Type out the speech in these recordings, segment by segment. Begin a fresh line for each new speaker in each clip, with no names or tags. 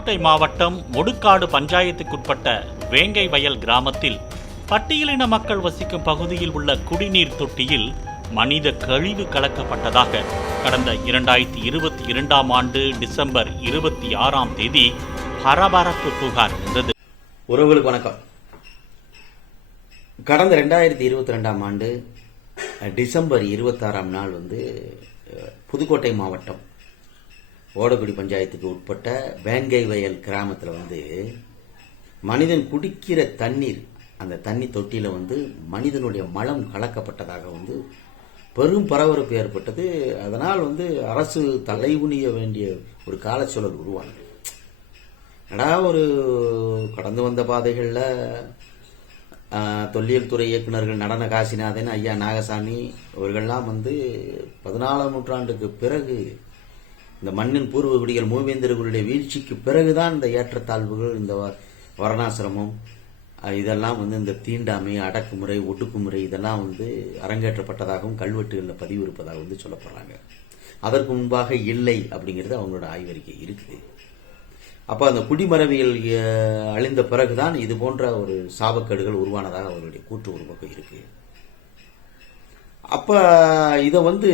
புதுக்கோட்டை மாவட்டம் முடுக்காடு பஞ்சாயத்துக்குட்பட்ட வேங்கை வயல் கிராமத்தில் பட்டியலின மக்கள் வசிக்கும் பகுதியில் உள்ள குடிநீர் தொட்டியில் மனித கழிவு கலக்கப்பட்டதாக கடந்த இரண்டாயிரத்தி இருபத்தி இரண்டாம் ஆண்டு டிசம்பர் இருபத்தி ஆறாம் தேதி பரபரப்பு புகார் வந்தது.
உறவுகளுக்கு வணக்கம். கடந்த ரெண்டாயிரத்தி இருபத்தி ரெண்டாம் ஆண்டு டிசம்பர் இருபத்தாறாம் நாள் வந்து புதுக்கோட்டை மாவட்டம் ஓடக்குடி பஞ்சாயத்துக்கு உட்பட்ட வேங்கை வயல் கிராமத்தில் வந்து மனிதன் குடிக்கிற தண்ணீர் அந்த தண்ணி தொட்டியில் வந்து மனிதனுடைய மலம் கலக்கப்பட்டதாக வந்து பெரும் பரபரப்பு ஏற்பட்டது. அதனால் வந்து அரசு தலைகுனிய வேண்டிய ஒரு காலச்சூழல் உருவானது. ஏன்னா ஒரு கடந்து வந்த பாதைகளில் தொல்லியல் துறை இயக்குனர்கள் நடன காசிநாதன் ஐயா நாகசாமி இவர்கள்லாம் வந்து பதினாலாம் நூற்றாண்டுக்கு பிறகு இந்த மண்ணின் பூர்வ குடிகள் மூவேந்தர்களுடைய வீழ்ச்சிக்கு பிறகுதான் இந்த ஏற்றத்தாழ்வுகள் இந்த வ- இதெல்லாம் வந்து இந்த தீண்டாமை அடக்குமுறை ஒடுக்குமுறை இதெல்லாம் வந்து அரங்கேற்றப்பட்டதாகவும் கல்வெட்டுகளில் பதிவு இருப்பதாக வந்து சொல்லப்படுறாங்க. அதற்கு முன்பாக இல்லை அப்படிங்கிறது அவங்களோட ஆய்வறிக்கை இருக்குது. அப்போ அந்த குடிமரவியல் அழிந்த பிறகுதான் இது போன்ற ஒரு சாபக்கேடுகள் உருவானதாக அவருடைய கூற்று ஒரு பக்கம் இருக்குது அப்ப இத வந்து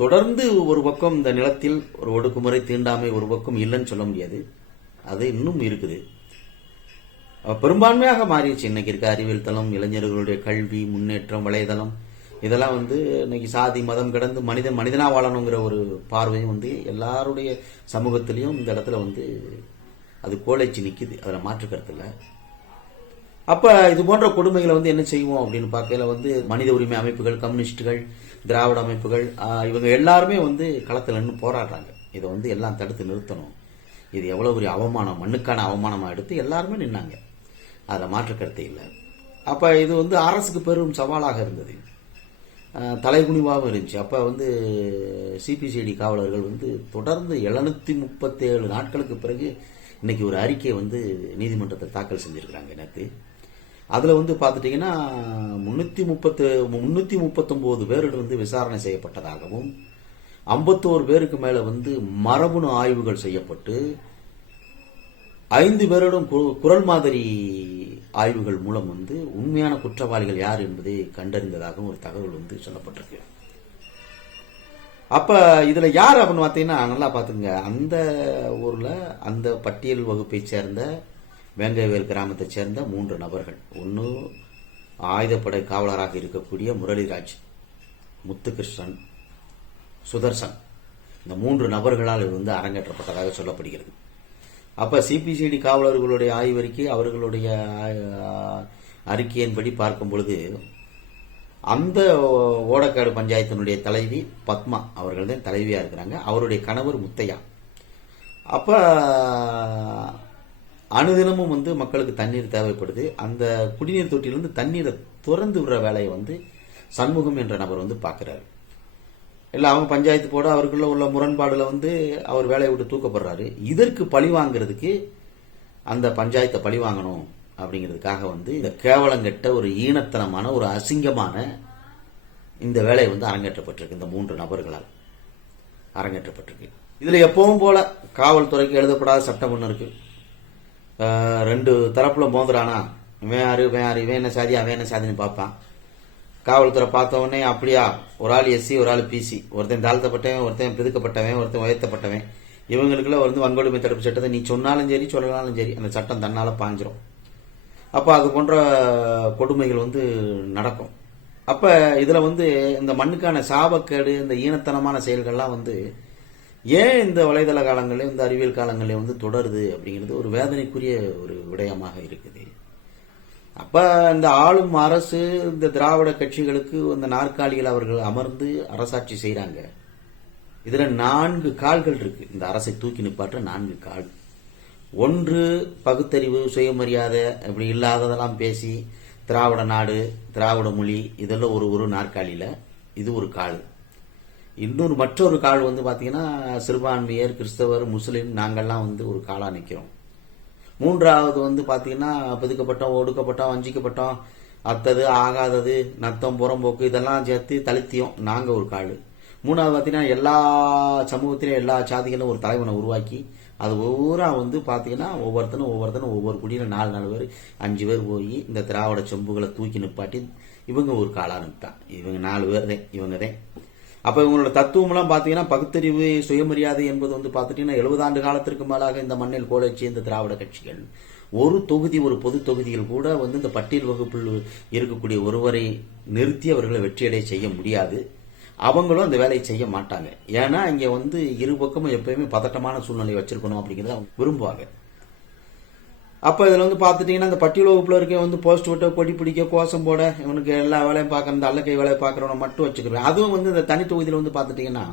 தொடர்ந்து ஒரு பக்கம் இந்த நிலத்தில் ஒரு ஒடுக்குமுறை தீண்டாமை ஒரு பக்கம் இல்லைன்னு சொல்ல முடியாது. அது இன்னும் இருக்குது. பெரும்பான்மையாக மாறிடுச்சு. இன்னைக்கு இருக்க அறிவியல் தளம் இளைஞர்களுடைய கல்வி முன்னேற்றம் வலைதளம் இதெல்லாம் வந்து இன்னைக்கு சாதி மதம் கடந்து மனிதன் மனிதனா வாழணுங்கிற ஒரு பார்வையும் வந்து எல்லாருடைய சமூகத்திலையும் இந்த இடத்துல வந்து அது கோலைச்சு நிக்குது. அதுல மாற்று கருத்து அப்ப இது போன்ற கொடுமைகளை வந்து என்ன செய்வோம் அப்படின்னு பார்க்கையில வந்து மனித உரிமை அமைப்புகள் கம்யூனிஸ்டுகள் திராவிட அமைப்புகள் இவங்க எல்லாருமே வந்து களத்தில் நின்று போராடுறாங்க. இதை வந்து எல்லாம் தடுத்து நிறுத்தணும். இது எவ்வளவு பெரிய அவமானம் மண்ணுக்கான அவமானமா எடுத்து எல்லாருமே நின்னாங்க. அதுல மாற்று கருத்தை இல்லை. அப்ப இது வந்து அரசுக்கு பெரும் சவாலாக இருந்தது. தலைகுனிவாகவும் இருந்துச்சு. அப்ப வந்து சிபிசிஐடி காவலர்கள் வந்து தொடர்ந்து எழுநூத்தி முப்பத்தேழு நாட்களுக்கு பிறகு இன்னைக்கு ஒரு அறிக்கையை வந்து நீதிமன்றத்தில் தாக்கல் செஞ்சிருக்கிறாங்க நேற்று அதில் வந்து பார்த்துட்டிங்கன்னா முந்நூற்றி முப்பத்து முந்நூற்றி முப்பத்தொம்போது பேரிடம் வந்து விசாரணை செய்யப்பட்டதாகவும் ஐம்பத்தோரு பேருக்கு மேலே வந்து மரபணு ஆய்வுகள் செய்யப்பட்டு ஐந்து பேரிடம் குரல் மாதிரி ஆய்வுகள் மூலம் வந்து உண்மையான குற்றவாளிகள் யார் என்பதை கண்டறிந்ததாகவும் ஒரு தகவல் வந்து சொல்லப்பட்டிருக்கு. அப்ப இதுல யார் அப்படின்னு பார்த்தீங்கன்னா நல்லா பாத்துங்க அந்த ஊர்ல அந்த பட்டியல் வகுப்பை சேர்ந்த வேங்கைவேல் கிராமத்தை சேர்ந்த மூன்று நபர்கள். ஒன்னு ஆயுதப்படை காவலராக இருக்கக்கூடிய முரளிராஜ் முத்துகிருஷ்ணன் சுதர்சன். இந்த மூன்று நபர்களால் இது வந்து அரங்கேற்றப்பட்டதாக சொல்லப்படுகிறது. அப்ப சிபிசிடி காவலர்களுடைய ஆய்வறிக்கை அவர்களுடைய அறிக்கையின்படி பார்க்கும் பொழுது அந்த ஓடக்காடு பஞ்சாயத்தினுடைய தலைவி பத்மா அவர்கள் தான் தலைவியா இருக்கிறாங்க. அவருடைய கணவர் முத்தையா. அப்ப அனுதினமும் வந்து மக்களுக்கு தண்ணீர் தேவைப்படுது. அந்த குடிநீர் தொட்டியிலிருந்து தண்ணீரை திறந்து விடுற வேலையை வந்து சண்முகம் என்ற நபர் வந்து பார்க்குறாரு. இல்லை அவங்க பஞ்சாயத்து போட அவருக்குள்ள உள்ள முரண்பாடில் வந்து அவர் வேலையை விட்டு தூக்கப்படுறாரு. இதற்கு பழி வாங்குறதுக்கு அந்த பஞ்சாயத்தை பழி வாங்கணும். அப்படிங்கிறதுக்காக வந்து இந்த கேவலங்கெட்ட ஒரு ஈனத்தனமான ஒரு அசிங்கமான இந்த வேலை வந்து அரங்கேற்றப்பட்டிருக்கு இந்த மூன்று நபர்களால் அரங்கேற்றப்பட்டிருக்கு. இதில் எப்பவும் போல காவல்துறைக்கு எழுதப்படாத சட்டம் ஒன்று இருக்கு. ரெண்டு தரப்புல மோதுறானா இவன் யாரு இவன் யாரு இவன் என்ன சாதி அவன் என்ன சாதின்னு பார்ப்பான். காவல்துறை பார்த்தவொடனே அப்படியா ஒரு ஆள் எஸ்சி ஒரு ஆள் பிசி ஒருத்தன் தாழ்த்தப்பட்டவன் ஒருத்தன் பிதுக்கப்பட்டவன் ஒருத்தன் உயர்த்தப்பட்டவன். இவங்களுக்குள்ள வந்து வன்கொடுமை தடுப்பு சட்டத்தை நீ சொன்னாலும் சரி சொல்லலாலும் சரி அந்த சட்டம் தன்னால் பாஞ்சிரும். அப்போ அது போன்ற கொடுமைகள் வந்து நடக்கும். அப்போ இதில் வந்து இந்த மண்ணுக்கான சாபக்கேடு இந்த ஈனத்தனமான செயல்கள்லாம் வந்து ஏன் இந்த வலைதள காலங்களில் இந்த அறிவியல் காலங்களில் வந்து தொடருது அப்படிங்கிறது ஒரு வேதனைக்குரிய ஒரு விடயமாக இருக்குது. அப்போ இந்த ஆளும் அரசு இந்த திராவிட கட்சிகளுக்கு இந்த நாற்காலிகள் அவர்கள் அமர்ந்து அரசாட்சி செய்கிறாங்க இதில் நான்கு கால்கள் இருக்கு. இந்த அரசை தூக்கி நிப்பாற்ற நான்கு கால். ஒன்று பகுத்தறிவு சுயமரியாதை இப்படி இல்லாததெல்லாம் பேசி திராவிட நாடு திராவிட மொழி இதெல்லாம் ஒரு ஒரு நாற்காலியில் இது ஒரு கால். இன்னொரு மற்றொரு கால் வந்து பார்த்தீங்கன்னா சிறுபான்மையர் கிறிஸ்தவர் முஸ்லீம் நாங்கள்லாம் வந்து ஒரு காலாக நிற்கிறோம் மூன்றாவது வந்து பார்த்தீங்கன்னா பதுக்கப்பட்டோம் ஒடுக்கப்பட்டோம் வஞ்சிக்கப்பட்டோம் அத்தது ஆகாதது நத்தம் புறம்போக்கு இதெல்லாம் சேர்த்து தலித்தியம் நாங்கள் ஒரு கால். மூணாவது பார்த்தீங்கன்னா எல்லா சமூகத்திலையும் எல்லா சாதிகளும் ஒரு தலைவனை உருவாக்கி அது ஒவ்வொரு வந்து பார்த்தீங்கன்னா ஒவ்வொருத்தனும் ஒவ்வொருத்தனும் ஒவ்வொரு குடியில நாலு நாலு பேர் அஞ்சு பேர் போய் இந்த திராவிட சொம்புகளை தூக்கி நிப்பாட்டி இவங்க ஒரு காலா இவங்க நாலு பேர் தான் இவங்க தான். அப்ப இவங்களோட தத்துவம்லாம் பாத்தீங்கன்னா பகுத்தறிவு சுயமரியாதை என்பது வந்து பாத்துட்டீங்கன்னா எழுபது ஆண்டு காலத்திற்கு மேலாக இந்த மண்ணில் கோலச்சி இந்த திராவிட கட்சிகள். ஒரு தொகுதி ஒரு பொது தொகுதியில் கூட வந்து இந்த பட்டியல் வகுப்பில் இருக்கக்கூடிய ஒருவரை நிறுத்தி அவர்களை வெற்றியடைய செய்ய முடியாது. அவங்களும் அந்த வேலையை செய்ய மாட்டாங்க. ஏன்னா இங்க வந்து இரு பக்கமும் எப்பயுமே பதட்டமான சூழ்நிலை வச்சிருக்கணும் அப்படிங்கறத அவங்க விரும்புவாங்க. அப்ப இதுல வந்து பாத்துட்டீங்கன்னா அந்த பட்டியல் வகுப்புல இருக்க வந்து போஸ்ட் விட்ட கொடி பிடிக்க கோஷம் போட இவனுக்கு எல்லா வேலையும் பார்க்கற இந்த அல்லக்கை வேலையை பார்க்கறவன மட்டும் வச்சுக்கிறேன். அதுவும் வந்து இந்த தனி தொகுதியில வந்து பாத்துட்டீங்கன்னா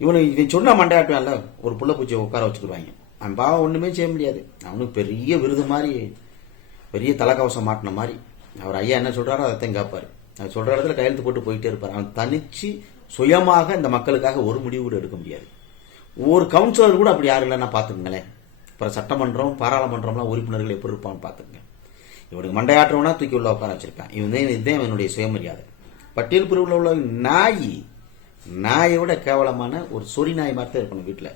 இவனு இவன் சொன்ன மண்டையாட்டுவான்ல ஒரு புள்ள பூச்சியை உட்கார வச்சுக்கிடுவாங்க. அவன் பாவம் ஒண்ணுமே செய்ய முடியாது. அவனுக்கு பெரிய விருது மாதிரி பெரிய தலைக்கவசம் மாட்டின மாதிரி. அவர் ஐயா என்ன சொல்றாரோ அதைத்தான் கேட்பாரு அவர் சொல்ற இடத்துல கையெழுத்து போட்டு போயிட்டே இருப்பார். அவன் தனிச்சு சுயமாக இந்த மக்களுக்காக ஒரு முடிவு கூட எடுக்க முடியாது. ஒரு கவுன்சிலர் கூட அப்படி யாரும் இல்லைன்னா பாத்துக்கங்களேன் அப்புறம் சட்டமன்றம் பாராளுமன்றம்லாம் உறுப்பினர்கள் எப்படி இருப்பான்னு பாத்துக்கங்க இவனுக்கு மண்டையாற்றவனா தூக்கி உள்ள உட்கார வச்சிருக்கான். இவன் இதுதான் இவனுடைய சுயமரியாதை. பட்டியல் பிரிவுல உள்ள நாய் நாயை விட கேவலமான ஒரு சொறி நாய் மாதிரி தான் இருக்கணும் வீட்டில்.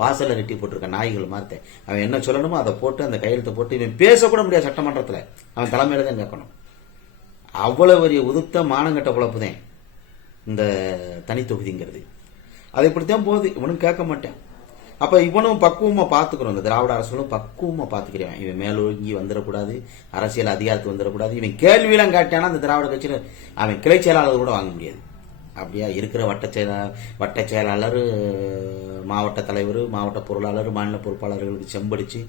வாசலில் ரெட்டி போட்டிருக்க நாய்கள் மாதிரி அவன் என்ன சொல்லணுமோ அதை போட்டு அந்த கையெழுத்தை போட்டு இவன் பேசக்கூட முடியாது சட்டமன்றத்தில். அவன் தலைமையில தான் கேட்கணும். அவ்வளவு பெரிய உதுத்த மானங்கட்ட குழப்பு தான் இந்த தனி தொகுதிங்கிறது. அது இப்படித்தான் போகுது. இவனும் கேட்க மாட்டேன். அப்ப இவனும் பக்குவமா பாத்துக்கிறோம் இந்த திராவிட அரசுகளும் பக்குவமா பாத்துக்கிறேன் இவன் மேலோங்கி வந்துடக்கூடாது. அரசியல் அதிகாரத்துக்கு வந்துடக்கூடாது. இவன் கேள்வியெல்லாம் காட்டானா அந்த திராவிட கட்சியில அவன் கிளை செயலாளர் கூட வாங்க முடியாது. அப்படியா? இருக்கிற வட்ட செயலா வட்ட செயலாளர் மாவட்ட தலைவர் மாவட்ட பொருளாளர் மாநில பொறுப்பாளர்களுக்கு செம்படிச்சு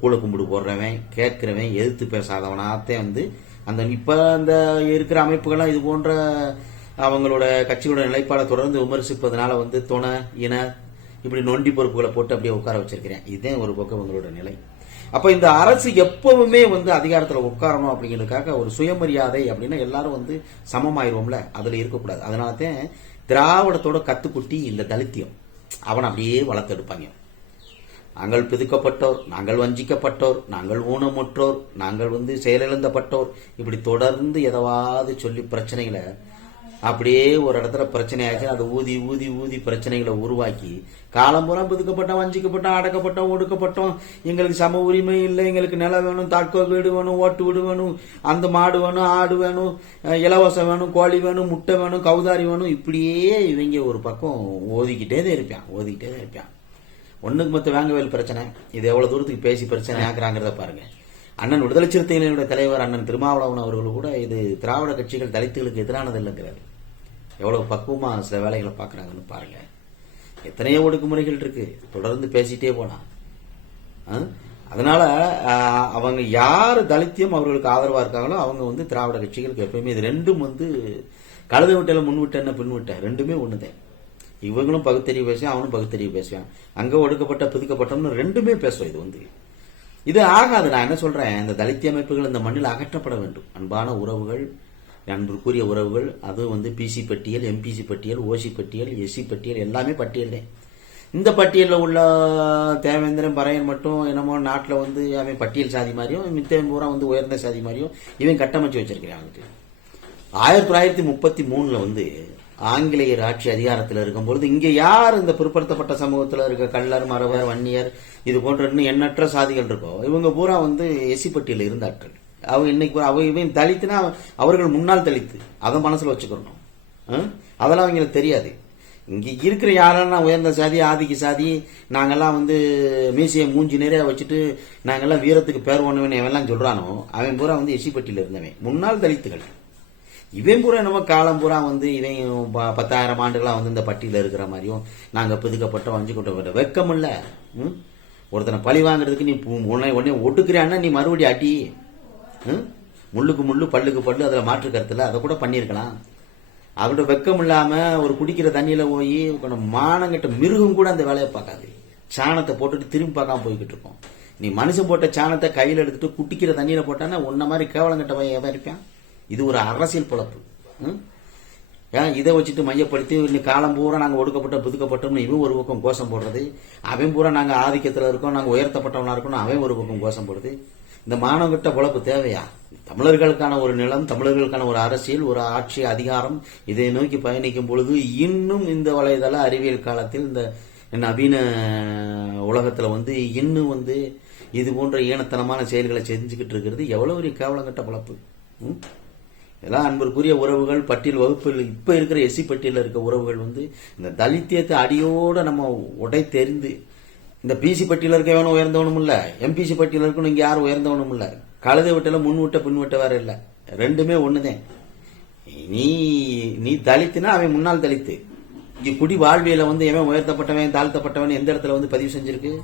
கூழ கும்பிடு போடுறவன் கேட்கிறவன் எதிர்த்து பேசாதவனாத்தே வந்து அந்த இப்ப அந்த இருக்கிற அமைப்புகள்லாம் இது போன்ற அவங்களோட கட்சியோட நிலைப்பாடை தொடர்ந்து விமர்சிப்பதனால வந்து துணை இன இப்படி நொண்டி பொறுப்புகளை போட்டு அப்படியே உட்கார வச்சிருக்கிறேன். இதுதான் ஒரு பக்கம் உங்களோட நிலை. அப்ப இந்த அரசு எப்பவுமே வந்து அதிகாரத்துல உட்காரணும் அப்படிங்கிறதுக்காக ஒரு சுயமரியாதை அப்படின்னா எல்லாரும் வந்து சமமாயிருவோம்ல. அதுல இருக்கக்கூடாது. அதனாலதான் திராவிடத்தோட கத்துக்குட்டி இந்த தலித்தியம். அவன் அப்படியே வளர்த்தெடுப்பாங்க. நாங்கள் பிதுக்கப்பட்டோர் நாங்கள் வஞ்சிக்கப்பட்டோர் நாங்கள் ஊனமுற்றோர் நாங்கள் வந்து செயலிழந்தப்பட்டோர். இப்படி தொடர்ந்து எதவாவது சொல்லி பிரச்சனைகளை அப்படியே ஒரு இடத்துல பிரச்சனையாச்சு அதை ஊதி ஊதி ஊதி பிரச்சனைகளை உருவாக்கி காலம்புறம் புதுக்கப்பட்டோம் வஞ்சிக்கப்பட்டோம் அடக்கப்பட்டோம் ஒடுக்கப்பட்டோம். எங்களுக்கு சம உரிமை இல்லை எங்களுக்கு நிலம் வேணும் தாட்கோ வீடு வேணும் ஓட்டு வீடு வேணும் அந்த மாடு வேணும் ஆடு வேணும் இலவசம் வேணும் கோழி வேணும் முட்டை வேணும் கௌதாரி வேணும். இப்படியே இவங்க ஒரு பக்கம் ஓதிக்கிட்டே தான் இருப்பான் ஓதிக்கிட்டே தான் இருப்பான் ஒன்றுக்கு மொத்த வேங்கவேல் பிரச்சனை. இது எவ்வளவு தூரத்துக்கு பேசி பிரச்சனை ஆக்குறாங்கிறத பாருங்க. அண்ணன் விடுதலை சிறுத்தைகளினுடைய தலைவர் அண்ணன் திருமாவளவன் அவர்கள் கூட இது திராவிட கட்சிகள் தலித்துகளுக்கு எதிரானது இல்லைங்கிறாரு. எவ்வளவு பக்குவமா சில வேலைகளை பாக்குறாங்கன்னு பாருங்க. எத்தனையோ ஒடுக்குமுறைகள் இருக்கு. தொடர்ந்து பேசிட்டே போனால் அதனால அவங்க யார் தலித்தியம் அவர்களுக்கு ஆதரவா இருக்காங்களோ அவங்க வந்து திராவிட கட்சிகளுக்கு எப்பயுமே இது ரெண்டும் வந்து கழுத விட்டல முன் விட்ட என்ன பின் விட்ட ரெண்டுமே ஒண்ணுதான். இவங்களும் பகுத்தறிவு பேசுவான் அவனும் பகுத்தறிவு பேசுவான் அங்க ஒடுக்கப்பட்ட புதுக்கப்பட்டோம்னு ரெண்டுமே பேசும் இது வந்து. இது ஆகாது நான் என்ன சொல்றேன்? இந்த தலித்திய அமைப்புகள் இந்த மண்ணில் அகற்றப்பட வேண்டும். அன்பான உறவுகள் அன்பிற்குரிய உறவுகள் அது வந்து பிசி பட்டியல் எம்பிசி பட்டியல் ஓசி பட்டியல் எஸ்சி பட்டியல் எல்லாமே பட்டியலே இந்த பட்டியலில் உள்ள தேவேந்திரன் பறையன் மட்டும் என்னமோ நாட்டில் வந்து அவன் பட்டியல் சாதி மாதிரியும் மித்தவன் பூரா வந்து உயர்ந்த சாதி மாதிரியும் இவன் கட்டமைச்சு வச்சிருக்கிறான் ஆயிரத்தி தொள்ளாயிரத்தி முப்பத்தி மூணுல வந்து ஆங்கிலேயர் ஆட்சி அதிகாரத்தில் இருக்கும் பொழுது இங்க யார் இந்த பிற்படுத்தப்பட்ட சமூகத்தில் இருக்க கள்ளர் மரவர் வன்னியர் இது போன்ற இன்னும் எண்ணற்ற சாதிகள் இருக்கோ இவங்க பூரா வந்து எசிப்பட்டியில் இருந்தார்கள். அவங்க இன்னைக்கு அவ இவன் தலித்துனா அவர்கள் முன்னால் தலித்து. அதை மனசுல வச்சுக்கணும். அதெல்லாம் அவங்களுக்கு தெரியாது. இங்க இருக்கிற யாரெல்லாம் உயர்ந்த சாதி ஆதிக்க சாதி நாங்கெல்லாம் வந்து மீசையை மூஞ்சி நிறைய வச்சுட்டு நாங்கெல்லாம் வீரத்துக்கு பேர் ஒண்ணுவேன் எவெல்லாம் சொல்றானோ அவன் பூரா வந்து எசிப்பட்டியில் இருந்தவன். முன்னாள் தலித்துகள். இவன் பூரா என்னமோ காலம் பூரா வந்து இவன் ப- பத்தாயிரம் ஆண்டுகளா வந்து இந்த பட்டியல இருக்கிற மாதிரியும் நாங்க பிதுக்கப்பட்டோம் வஞ்சி கொட்ட வெக்கம் இல்ல ஒருத்தனை பழி வாங்குறதுக்கு நீ உடனே உன்னை உடனே ஒட்டுக்கிறான்னா நீ மறுபடியும் அடி. முள்ளுக்கு முள்ளு பல்லுக்கு பல்லு அதுல மாற்று கருத்துல அதை கூட பண்ணியிருக்கலாம். அவர்கிட்ட வெக்கம் இல்லாம ஒரு குடிக்கிற தண்ணியில போய் மானங்கிட்ட மிருகம் கூட அந்த வேலையை பார்க்காது. சாணத்தை போட்டுட்டு திரும்பி பார்க்காம போய்கிட்டு இருக்கோம். நீ மனுஷன் போட்ட சாணத்தை கையில் எடுத்துட்டு குட்டிக்கிற தண்ணியில போட்டான்னா உன்ன மாதிரி கேவலங்கிட்ட போய் எவன் இருப்பான் இது ஒரு அரசியல் பழப்பு. ம்? ஏன் இதை வச்சுட்டு மையப்படுத்தி இன்னும் காலம் பூரா நாங்கள் ஒடுக்கப்பட்ட புதுக்கப்பட்டோம்னு இவன் ஒரு பக்கம் கோஷம் போடுறது அவன் பூரா நாங்கள் ஆதிக்கத்தில் இருக்கோம் நாங்கள் உயர்த்தப்பட்டவனா இருக்கோம் அவன் ஒரு பக்கம் கோஷம் போடுறது இந்த மாணவர்கிட்ட பொழப்பு தேவையா? தமிழர்களுக்கான ஒரு நிலம் தமிழர்களுக்கான ஒரு அரசியல் ஒரு ஆட்சி அதிகாரம் இதை நோக்கி பயணிக்கும் பொழுது இன்னும் இந்த வலைதள அறிவியல் காலத்தில் இந்த நவீன உலகத்தில் வந்து இன்னும் வந்து இது போன்ற ஈனத்தனமான செயல்களை செஞ்சுக்கிட்டு இருக்கிறது எவ்வளவு ஒரு கேவலங்கட்ட பழப்பு. எல்லாம் இதெல்லாம் அன்பிற்குரிய உறவுகள் பட்டியல் வகுப்பில் இப்ப இருக்கிற எஸ்சி பட்டியலில் இருக்க உறவுகள் வந்து இந்த தலித்தியத்தை அடியோட நம்ம உடை தெரிந்து இந்த பிசி பட்டியல இருக்க வேணும் உயர்ந்தவனும் இல்ல எம்பிசி பட்டியல இருக்கணும் இங்க யாரும் உயர்ந்தவனும் இல்ல. கழுதை விட்டல முன் விட்ட பின் விட்ட வேற இல்ல. ரெண்டுமே ஒண்ணுதான். நீ நீ தலித்துனா அவன் முன்னாள் தலித்து. இங்க குடி வாழ்வியல வந்து எவன் உயர்த்தப்பட்டவன் தாழ்த்தப்பட்டவன் எந்த இடத்துல வந்து பதிவு செஞ்சிருக்கு?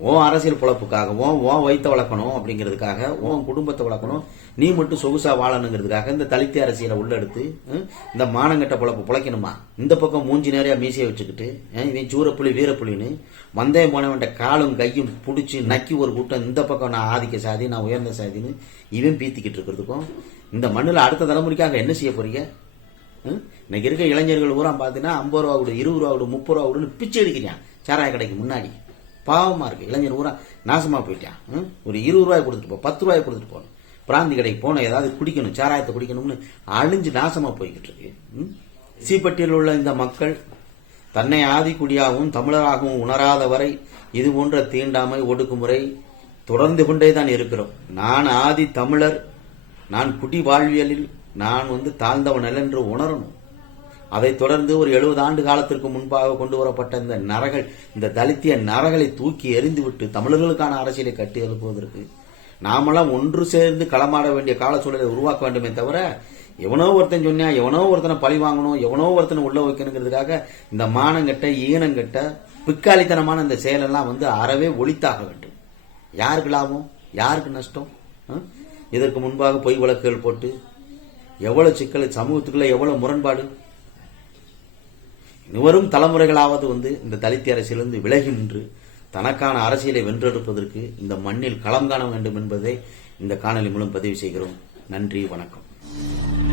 உன் அரசியல் பொழப்புக்காகவும் உன் வைத்த வளர்க்கணும் அப்படிங்கிறதுக்காக உன் குடும்பத்தை வளர்க்கணும். நீ மட்டும் சொகுசா வாழணுங்கிறதுக்காக இந்த தலித்திய அரசியலை உள்ளெடுத்து எடுத்து இந்த மானங்கட்ட பொழப்பு பிழைக்கணுமா? இந்த பக்கம் மூஞ்சி நிறைய மீசையை வச்சுக்கிட்டு இவன் சூரப்புலி வீரப்புலின்னு வந்தே போனவன்ட்ட காலும் கையும் பிடிச்சி நக்கி ஒரு கூட்டம் இந்த பக்கம் நான் ஆதிக்க சாதி நான் உயர்ந்த சாதின்னு இவன் பீத்திக்கிட்டு இருக்கிறதுக்கும் இந்த மண்ணில் அடுத்த தலைமுறைக்காக என்ன செய்ய போறீங்க? ம்? இன்னைக்கு இருக்க இளைஞர்கள் பூரா பார்த்தீங்கன்னா ஐம்பது ரூபா கொடு இருபது ரூபா கொடு முப்பது ரூபா கொடுன்னு பிச்சை எடுக்கிறான் சாராய கடைக்கு முன்னாடி. பாவமா இருக்கு. இளைஞர் பூரா நாசமா போயிட்டான் ஒரு இருபது ரூபாய் கொடுத்துட்டு போ பத்து ரூபாய் கொடுத்துட்டு போகணும். பிராந்தி கடைக்கு போன ஏதாவது குடிக்கணும் சாராயத்தை குடிக்கணும்னு அழிஞ்சு நாசமா போய்கிட்டு இருக்கு. ம்? சீப்பட்டியில் உள்ள இந்த மக்கள் தன்னை ஆதிக்குடியாகவும் தமிழராகவும் உணராத வரை இது போன்ற தீண்டாமை ஒடுக்குமுறை தொடர்ந்து கொண்டே தான் இருக்கிறோம். நான் ஆதி தமிழர் நான் குடி வாழ்வியலில் நான் வந்து தாழ்ந்தவன் அல்ல என்று உணரணும். அதைத் தொடர்ந்து ஒரு எழுபது ஆண்டு காலத்திற்கு முன்பாக கொண்டு வரப்பட்ட இந்த நரகள் இந்த தலித்திய நரகளை தூக்கி எறிந்துவிட்டு தமிழர்களுக்கான அரசியலை கட்டி எழுப்புவதற்கு நாமெல்லாம் ஒன்று சேர்ந்து களமாட வேண்டிய கால சூழலை உருவாக்க வேண்டுமே தவிர எவனோ ஒருத்தன் சொன்னா எவனோ ஒருத்தனை பழி வாங்கணும் எவனோ ஒருத்தனை உள்ள வைக்கணுங்கிறதுக்காக இந்த மானங்கட்ட ஈனங்கட்ட பிக்காலித்தனமான இந்த செயலெல்லாம் வந்து அறவே ஒழித்தாக வேண்டும். யாருக்கு லாபம்? யாருக்கு நஷ்டம்? இதற்கு முன்பாக பொய் வழக்குகள் போட்டு எவ்வளவு சிக்கல் சமூகத்துக்குள்ள எவ்வளவு முரண்பாடு? இவரும் தலைமுறைகளாவது வந்து இந்த தலித்திய அரசியலிருந்து விலகி நின்று தனக்கான அரசியலை வென்றெடுப்பதற்கு இந்த மண்ணில் களம் காண வேண்டும் என்பதை இந்த காணொலி மூலம் பதிவு செய்கிறோம். நன்றி வணக்கம்.